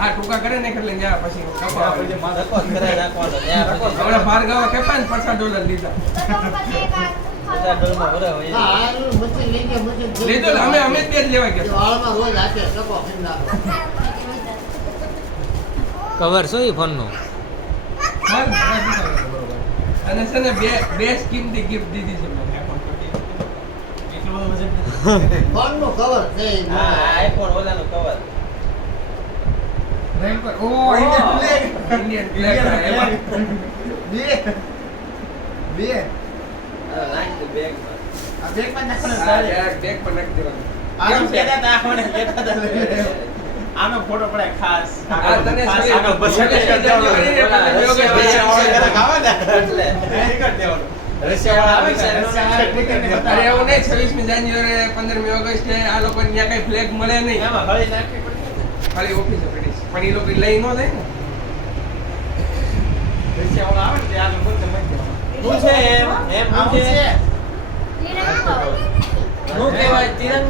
હા ટૂંકા કરે ને એટલે ત્યાં પછી કપાવા પછી મારે રકોત કરાય નાખવાનો ત્યાં પછી હમણાં ભાર્ગવ કપાય ને $50 લીધા બધા ડોલમાં ભરાય હોય. હા આનું મશીન લઈ ગયા મશીન લીધું ને અમે જ બે જ લેવા ગયા વાળમાં રોજ હાથે ટકો ફીમ નાખો કવર શું ઈ ફોનનું? અને છે ને બે સ્કીમથી ગિફ્ટ દીધી છે મેં. ફોનનું કવર છે હા આઈફોન ઓલાનું કવર ઇન્ડિયન ફ્લેગ એમાં નાખી દે બેગમાં. બેગ પર નાખી દેવાનું. આનો કહેતા હતા મને કહેતા હતા આનો ફોટો પડે ખાસ આ તને ખાસ સહી આનો બસ સહી જાન્યુઆરીને તને યોગેશ ભાઈ ખાવા દે એટલે ટિકિટ દેવાનું રશિયાવાળા આવે છે ને, અરે એવું નહીં 26મી જાન્યુઆરી 15મી ઓગસ્ટે આ લોકોને ત્યાં કઈ ફ્લેગ મળે નહીં એમાં હળી નાખવી પડે ખાલી ઓફિસે પડી છે. પણ એ લોકો લઈ ન જાય ને રશિયાવાળા આવે ને તે આગળ બોલતે મત શું છે એમ આવું શું છે છે શું કહેવાય તિરંગા